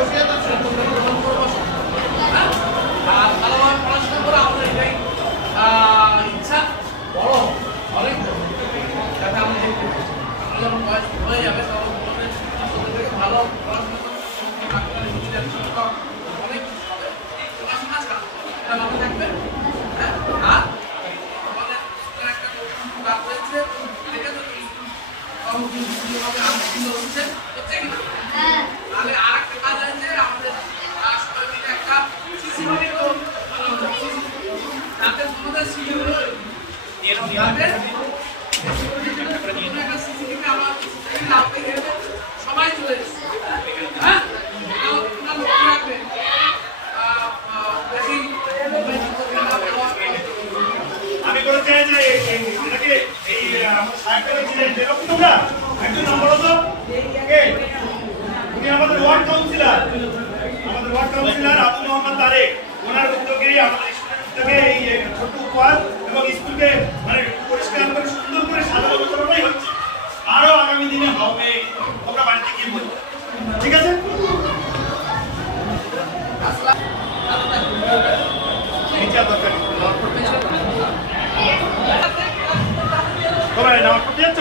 আর ভালোভাবে পড়াশোনা করে আমাদের এটাই ইচ্ছা বড় অনেক যাতে আমরা যখন বয়স হয়ে যাবে তখন ভালো পড়াশোনা অনেক পড়াশোনা ছাড়া ভালো থাকবে। আর আমাদের একটা কাজ রয়েছে এটা তো হচ্ছে তাহলে আর একটা কাজ আছে আমাদের সবাই মিলে একটা সিসিটিভি যাতে তোমাদের সিসিটিভি আমার সবাই চলে এসেছে। হ্যাঁ রাখবে আমি বলতে চাই যে এটাকে এই আমার সাহেবকে ছিলেন এরকম তোমরা একজন নাম বলো তো কে উনি আমাদের ওয়ার্ড কাউন্সিলর আবু মোহাম্মদ তারেক। ওনার উদ্যোগেই আমাদের স্কুলের উদ্যোগে এই ছোট উপহার এবং স্কুলকে মানে পরিষ্কার করে সুন্দর করে সাজানো গোছানোটাই হচ্ছে। আরো আগামী দিনে হবে, তোমরা বাড়িতে গিয়ে বলবো, ঠিক আছে? তোমরা নামাজ পড়তে যাচ্ছ?